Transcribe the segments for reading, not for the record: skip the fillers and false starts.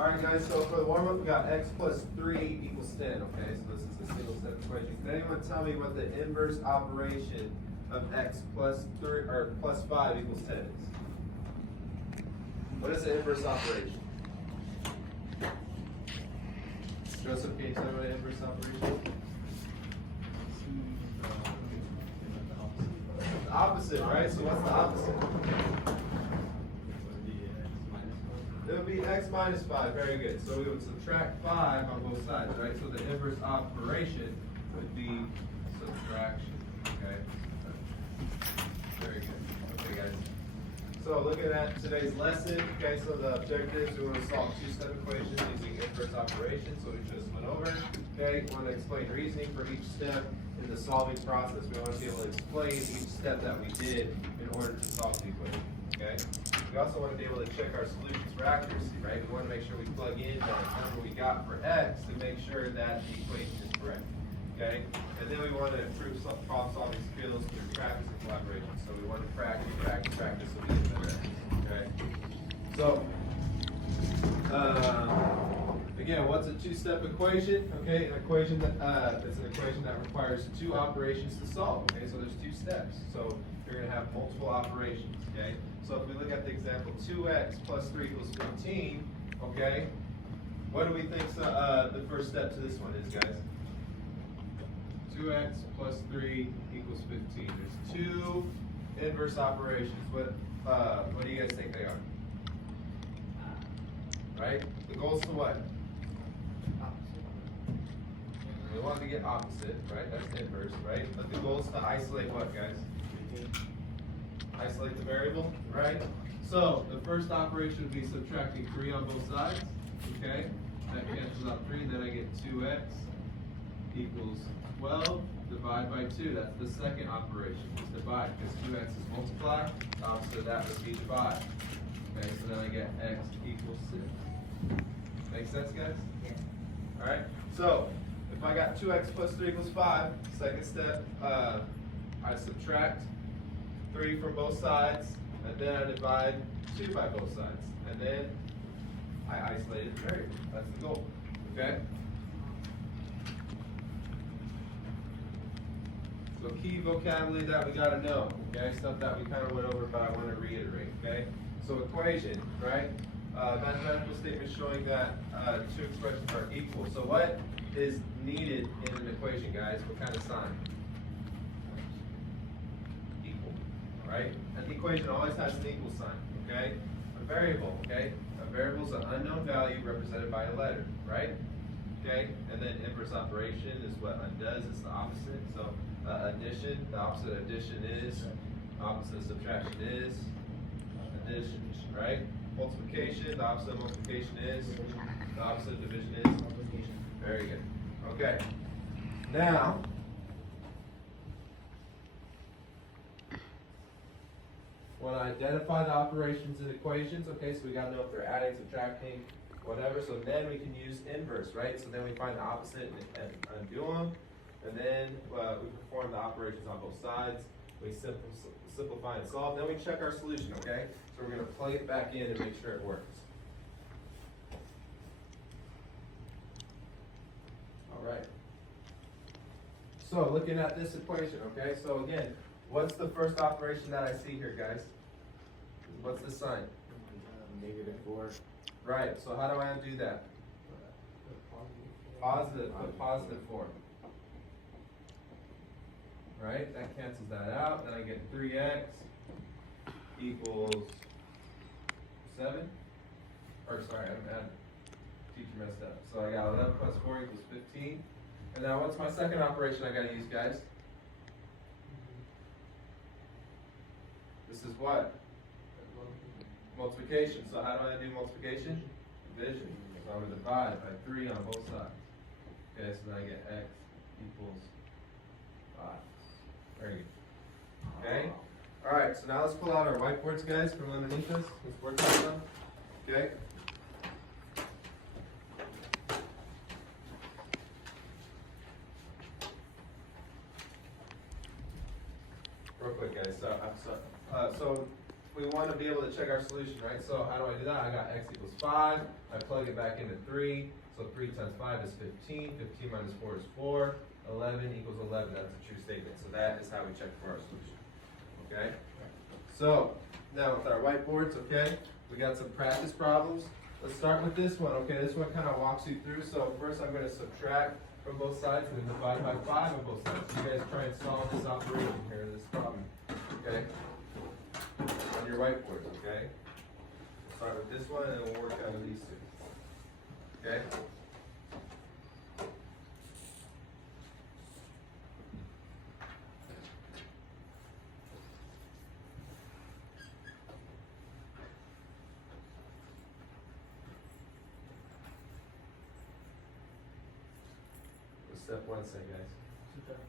Alright guys, so for the warm-up we got x plus 3 equals 10, okay? So this is a single step equation. Can anyone tell me what the inverse operation of x plus 3 or plus 5 equals 10 is? What is the inverse operation? Joseph, can you tell me what the inverse operation is? The opposite, right? So what's the opposite? It would be x minus 5, very good. So we would subtract 5 on both sides, right? So the inverse operation would be subtraction, okay? Very good. Okay, guys. So looking at today's lesson, okay, so the objectives, we want to solve two-step equations using inverse operations, so we just went over. Okay, we want to explain reasoning for each step in the solving process. We want to be able to explain each step that we did in order to solve the equation, okay? We also want to be able to check our solutions for accuracy, right? We want to make sure we plug in that number we got for x to make sure that the equation is correct, okay? And then we want to improve problem-solving skills through practice and collaboration. So we want to practice so we get better at it, okay? So, again, what's a two-step equation? Okay, an equation that it's an equation that requires two operations to solve. Okay, so there's two steps. So you're going to have multiple operations. Okay, so if we look at the example 2x plus 3 equals 15. Okay, what do we think the first step to this one is, guys? 2x plus 3 equals 15. There's two inverse operations. What do you guys think they are? Right? The goal is to what? We want to get opposite, right? That's inverse, right? But the goal is to isolate what, guys? Isolate the variable, right? So the first operation would be subtracting 3 on both sides, okay? That cancels out 3, and then I get 2x equals 12, divide by 2. That's the second operation, is divide, because 2x is multiply. The opposite of that would be divide. Okay, so then I get x equals 6. Make sense, guys? Yeah. All right, so if I got 2x plus 3 equals 5, second step, I subtract 3 from both sides, and then I divide 2 by both sides, and then I isolated the variable. That's the goal, okay? So key vocabulary that we gotta know, okay? Stuff that we kind of went over, but I want to reiterate, okay? So equation, right? Mathematical statement showing that two expressions are equal. So what is needed in an equation, guys? What kind of sign? Equal, right? An equation always has an equal sign, okay? A variable, okay? A variable is an unknown value represented by a letter, right? Okay? And then inverse operation is what undoes, it's the opposite. So addition, the opposite of addition is, opposite of subtraction is addition, right? Multiplication, the opposite of multiplication is, the opposite of division is multiplication. Very good. Okay. Now, want to identify the operations in equations. Okay, so we got to know if they're adding, subtracting, whatever. So then we can use inverse, right? So then we find the opposite and undo them. And then we perform the operations on both sides. We simplify and solve. Then we check our solution, okay? So we're going to plug it back in and make sure it works. All right. So looking at this equation, okay? So again, what's the first operation that I see here, guys? What's the sign? -4. Right. So how do I undo that? Positive. Put positive 4. Right? That cancels that out. Then I get 3x equals 7. Or sorry, teacher messed up. So I got 11 plus 4 equals 15. And now what's my second operation I gotta use, guys? This is what? Multiplication. So how do I do multiplication? Division. So I'm gonna divide by 3 on both sides. Okay, so then I get x equals 5. Very good. Okay? Alright, so now let's pull out our whiteboards, guys, from underneath us. Let's work on them. Okay? Real quick, guys. So we want to be able to check our solution, right? So how do I do that? I got x equals 5. I plug it back into 3. So 3 times 5 is 15. 15 minus 4 is 4. 11 equals 11. That's a true statement. So that is how we check for our solution. Okay? So now with our whiteboards, okay, we got some practice problems. Let's start with this one, okay? This one kind of walks you through. So first I'm going to subtract from both sides and then divide by 5 on both sides. So you guys try and solve this operation here, this problem, okay? On your whiteboards, okay? We'll start with this one and then we'll work out of these two. Okay? What's step 1 say, guys? Okay.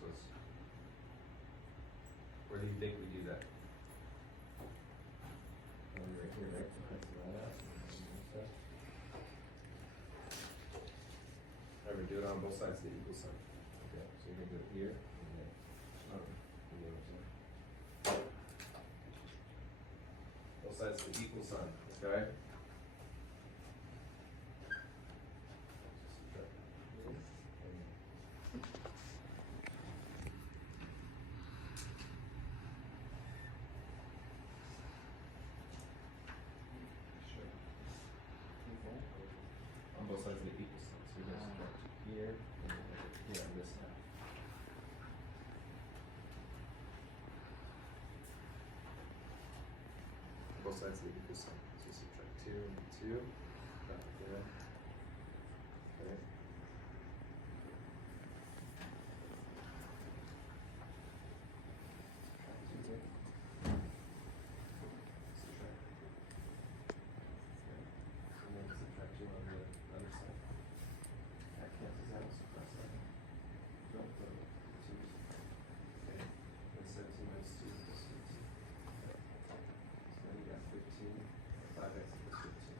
So let's, where do you think we do that? Right here, right? Remember, do it on both sides of the equal sign. Okay, so you're gonna do it here, and then, on the other side. Both sides of the equal sign, okay? On both sides of the equal sign, so you're gonna subtract here and here on this side. Both sides of the equal sign, so subtract 2 and 2, back there. Okay. Subtract. Okay. And then subtract 2 on the other side. That cancels out, so press that. Don't put 2. Okay. And 17 minus 2 equals 15. So then you got 15, 5x equals 15.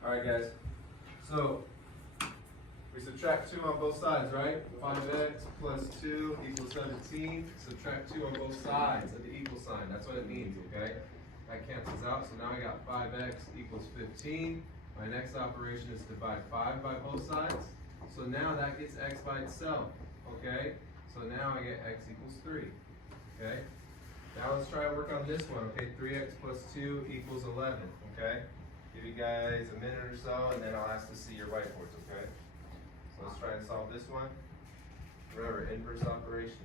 Alright guys, so we subtract 2 on both sides, right? 5x plus 2 equals 17. Subtract 2 on both sides of the equal sign. That's what it means, okay? That cancels out. So now I got 5x equals 15. My next operation is divide 5 by both sides. So now that gets x by itself, okay? So now I get x equals 3, okay? Now let's try to work on this one, okay? 3x plus 2 equals 11, okay? Give you guys a minute or so, and then I'll ask to see your whiteboards, okay? So let's try and solve this one. Remember, inverse operations.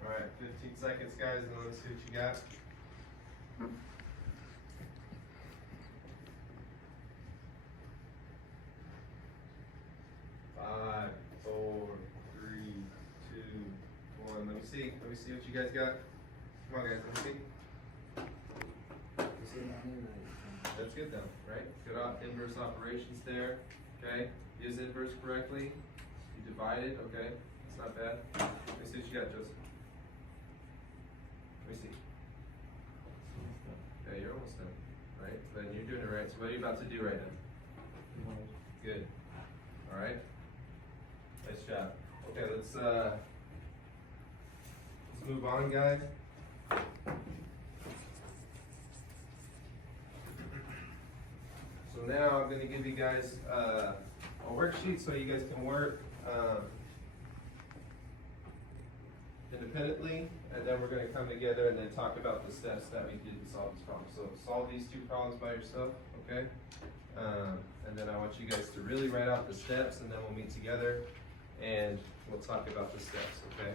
All right, 15 seconds, guys, and let's see what you got. Five, four, three, two, one. Let me see. Let me see what you guys got. Come on, guys. Let me see. That's good though, right? Good inverse operations there. Okay. Use inverse correctly. You divide it. Okay. It's not bad. Let me see what you got, Joseph. Let me see. Okay, you're almost done, right? Then you're doing it right. So what are you about to do right now? Good. All right. Nice job. Okay, let's move on, guys. So now I'm going to give you guys a worksheet so you guys can work independently, and then we're going to come together and then talk about the steps that we did to solve this problem. So solve these 2 problems by yourself, okay? And then I want you guys to really write out the steps, and then we'll meet together and we'll talk about the steps, okay?